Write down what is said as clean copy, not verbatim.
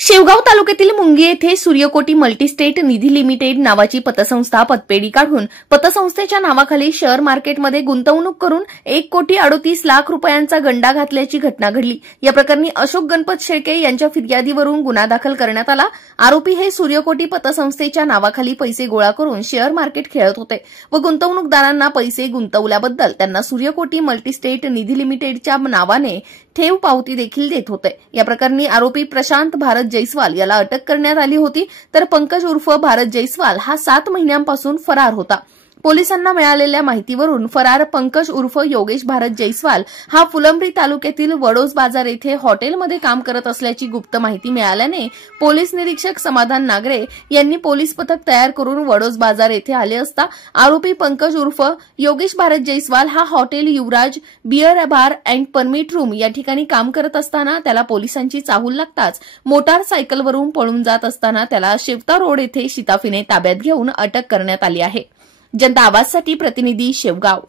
शेवगाव तालुक्यातील मुंगी येथे सूर्यकोटी मल्टीस्टेट निधी लिमिटेड नावाची पतसंस्था पतपेढी काढून पतसंस्थेच्या नावाखाली शेअर मार्केटमध्ये गुंतवणूक करून 1,38,00,000 रुपयांचा गंडा घातल्याची घटना घडली। या प्रकरणी अशोक गणपत शेळके यांच्या फिर्यादीवरून गुन्हा दाखल करण्यात आला। आरोपी हे सूर्यकोटी पतसंस्थेच्या नावाखाली पैसे गोळा करून शेअर मार्केट खेळत होते व गुंतवणूकदारांना पैसे गुंतवल्याबद्दल त्यांना सूर्यकोटी मल्टीस्टेट निधी लिमिटेडच्या नावाने ठेव पावती देखील देत होते। या प्रकरणी आरोपी प्रशांत भारत जयस्वाल याला अटक करण्यात आली होती, तर पंकज उर्फ भारत जयस्वाल हा 7 महिन्यांपासून फरार होता। पोलिसांना मिळालेल्या माहितीवरून फरार पंकज उर्फ योगेश भारत जयस्वाल हा फुलंब्री तालुक्यातील वडोज बाजार येथे हॉटेलमध्ये काम करत असल्याची गुप्त माहिती मिळाल्याने पोलीस निरीक्षक समाधान नागरे यांनी पोलीस पथक तयार करून वडोज बाजार येथे आले असता आरोपी पंकज उर्फ योगेश भारत जयस्वाल हा hotel Yuvraj beer bar and permit room या ठिकाणी काम करत असताना त्याला पोलिसांची चाहूल लागताच मोटारसायकलवरून पळून जात असताना त्याला शेवता रोड येथे शिताफीने ताब्यात घेऊन अटक करण्यात आली आहे। जनता आवाजसाठी प्रतिनिधी शेवगाव।